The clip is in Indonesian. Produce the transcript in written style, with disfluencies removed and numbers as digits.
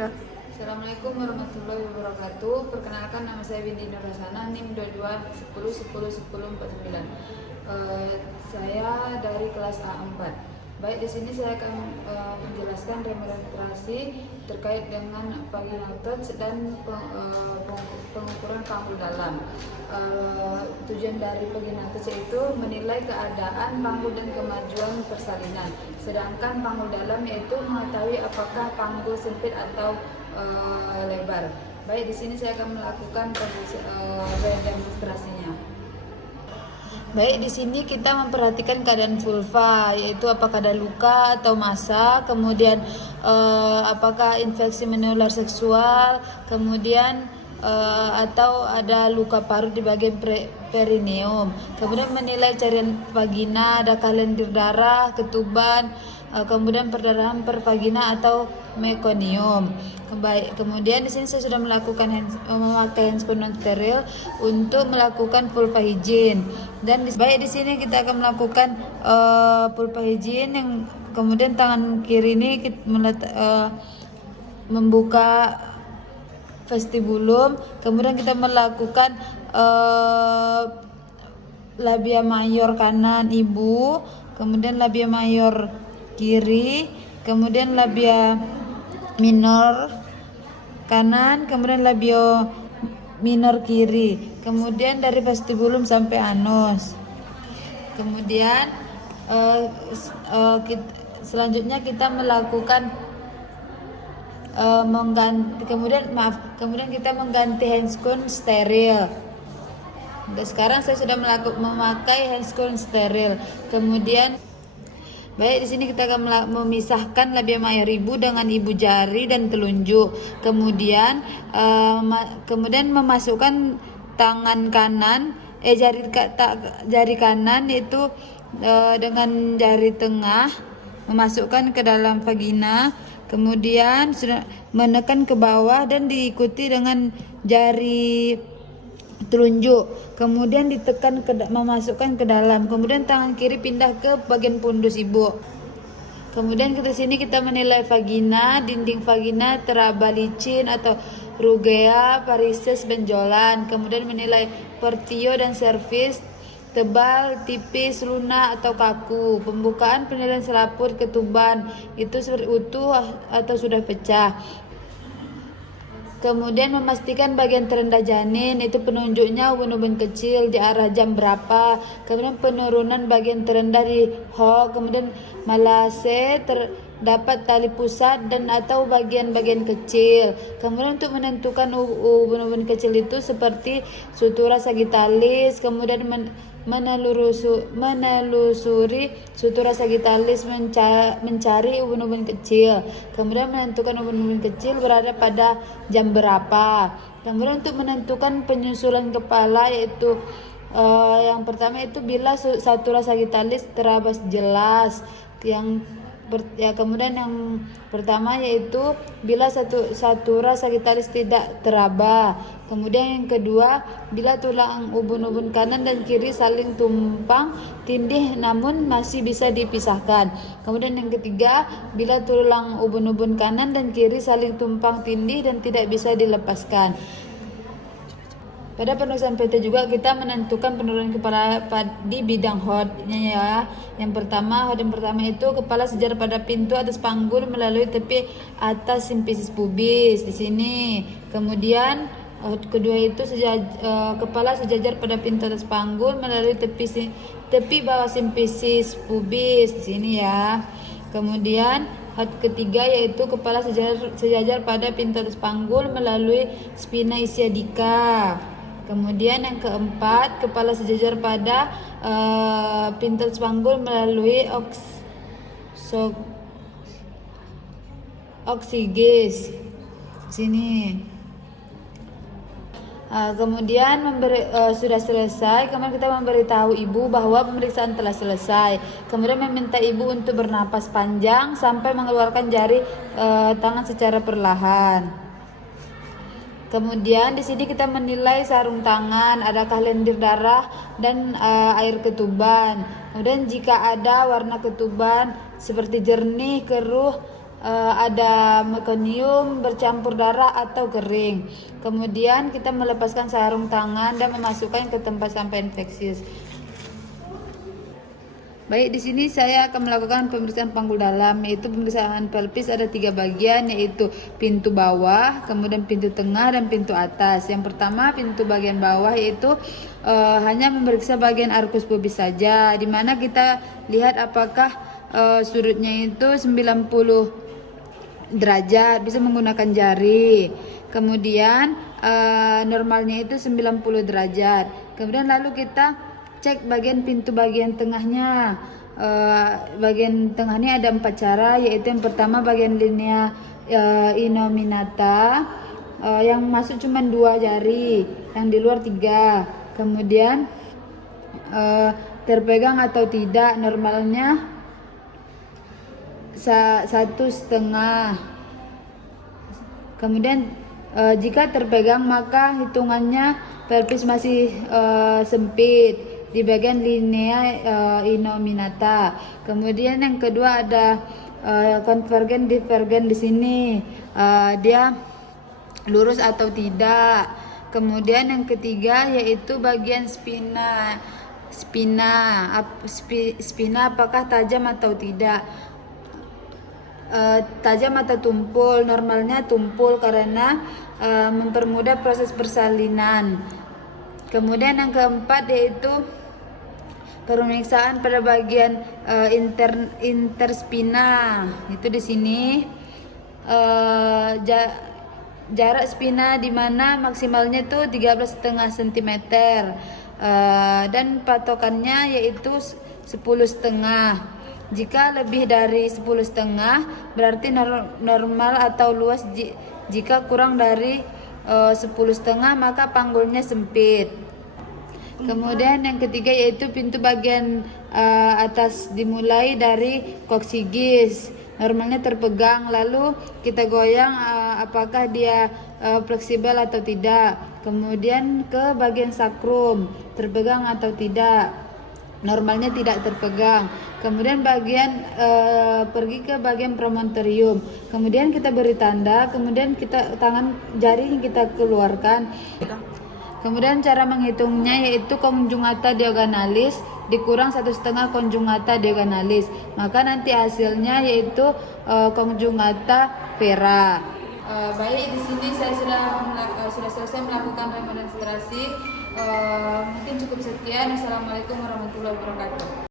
sudah. Assalamualaikum warahmatullahi wabarakatuh. Perkenalkan, nama saya Windy Nurhasana, NIM 2210101049. Saya dari kelas A4. Baik, di sini saya akan menjelaskan remunerasi terkait dengan vaginal touch dan pengukuran panggul dalam. Tujuan dari vaginal touch itu menilai keadaan panggul dan kemajuan persalinan. Sedangkan panggul dalam yaitu mengetahui apakah panggul sempit atau lebar. Baik, di sini saya akan melakukan demonstrasinya. Baik, di sini kita memperhatikan keadaan vulva, yaitu apakah ada luka atau massa, kemudian apakah infeksi menular seksual, kemudian atau ada luka parut di bagian perineum. Kemudian menilai cairan vagina, adakah lendir darah, ketuban, kemudian perdarahan per vagina atau mekonium. Baik, kemudian di sini saya sudah melakukan memakai handscoon non steril untuk melakukan vulva hygiene. Dan baik, di sini kita akan melakukan vulva hygiene yang kemudian tangan kiri ini kita membuka vestibulum, kemudian kita melakukan labia mayor kanan ibu, kemudian labia mayor kiri, kemudian labia minor kanan, kemudian labio minor kiri, kemudian dari vestibulum sampai anus. Kemudian selanjutnya kita melakukan kemudian kita mengganti handscoon steril. Dan sekarang saya sudah memakai handscoon steril. Kemudian baik, di sini kita akan memisahkan labia mayor ibu dengan ibu jari dan telunjuk. Kemudian memasukkan tangan kanan, jari kanan itu dengan jari tengah memasukkan ke dalam vagina. Kemudian sudah menekan ke bawah dan diikuti dengan jari telunjuk, kemudian ditekan memasukkan ke dalam, kemudian tangan kiri pindah ke bagian pundus ibu. Kemudian ke sini kita menilai vagina, dinding vagina teraba licin atau rugea, varises, benjolan. Kemudian menilai pertio dan servis, tebal, tipis, lunak atau kaku. Pembukaan penilaian selaput ketuban itu seperti utuh atau sudah pecah. Kemudian memastikan bagian terendah janin, itu penunjuknya ubun-ubun kecil di arah jam berapa. Kemudian penurunan bagian terendah di hook, kemudian malase terdapat tali pusat dan atau bagian-bagian kecil. Kemudian untuk menentukan ubun-ubun kecil itu seperti sutura sagittalis, kemudian menelusuri sutura sagittalis mencari ubun-ubun kecil, kemudian menentukan ubun-ubun kecil berada pada jam berapa. Kemudian untuk menentukan penyusulan kepala, yaitu yang pertama itu bila sutura sagittalis terabas jelas, kemudian yang pertama yaitu bila sutura sagittalis tidak teraba. Kemudian yang kedua, bila tulang ubun-ubun kanan dan kiri saling tumpang tindih namun masih bisa dipisahkan. Kemudian yang ketiga, bila tulang ubun-ubun kanan dan kiri saling tumpang tindih dan tidak bisa dilepaskan. Pada penulisan PT juga kita menentukan penurunan kepala di bidang HOD-nya ya. Yang pertama, HOD yang pertama itu kepala sejajar pada pintu atas panggul melalui tepi atas simfisis pubis di sini. Kemudian HOD kedua itu kepala sejajar pada pintu atas panggul melalui tepi bawah simfisis pubis di sini ya. Kemudian HOD ketiga yaitu kepala sejajar pada pintu atas panggul melalui spina ischiadica. Kemudian yang keempat, kepala sejajar pada pintu atas panggul melalui oksigis sini. Kemudian sudah selesai, kemudian kita memberitahu ibu bahwa pemeriksaan telah selesai. Kemudian meminta ibu untuk bernapas panjang sampai mengeluarkan jari tangan secara perlahan. Kemudian di sini kita menilai sarung tangan, adakah lendir darah dan air ketuban. Kemudian jika ada warna ketuban seperti jernih, keruh, ada mekonium bercampur darah atau kering. Kemudian kita melepaskan sarung tangan dan memasukkan ke tempat sampah infeksius. Baik, di sini saya akan melakukan pemeriksaan panggul dalam, yaitu pemeriksaan pelvis ada 3 bagian, yaitu pintu bawah, kemudian pintu tengah, dan pintu atas. Yang pertama, pintu bagian bawah yaitu hanya memeriksa bagian arkus pubis saja, di mana kita lihat apakah sudutnya itu 90 derajat, bisa menggunakan jari. Kemudian normalnya itu 90 derajat. Kemudian lalu kita cek bagian pintu bagian tengahnya. Bagian tengah ini ada 4 cara, yaitu yang pertama bagian linea innominata, yang masuk cuma 2 jari, yang di luar 3. Kemudian terpegang atau tidak, normalnya 1,5. Kemudian jika terpegang maka hitungannya pelvis masih sempit di bagian linea innominata. Kemudian yang kedua ada konvergen divergen, di sini dia lurus atau tidak. Kemudian yang ketiga yaitu bagian spina apakah tajam atau tidak. Tajam atau tumpul, normalnya tumpul karena mempermudah proses persalinan. Kemudian yang keempat yaitu pemeriksaan pada bagian interspina, itu di sini jarak spina di mana maksimalnya itu 13,5 cm dan patokannya yaitu 10,5. Jika lebih dari 10,5 berarti normal atau luas. Jika kurang dari 10,5 maka panggulnya sempit. Kemudian yang ketiga yaitu pintu bagian atas dimulai dari koksigis, normalnya terpegang, lalu kita goyang apakah dia fleksibel atau tidak. Kemudian ke bagian sakrum, terpegang atau tidak, normalnya tidak terpegang. Kemudian bagian pergi ke bagian promontorium, kemudian kita beri tanda, kemudian kita tangan jari kita keluarkan. Kemudian cara menghitungnya yaitu conjugata diagonalis dikurang 1,5 conjugata diagonalis, maka nanti hasilnya yaitu conjugata vera. Baik, di sini saya sudah selesai melakukan remonstrasi. Mungkin cukup sekian. Assalamualaikum warahmatullahi wabarakatuh.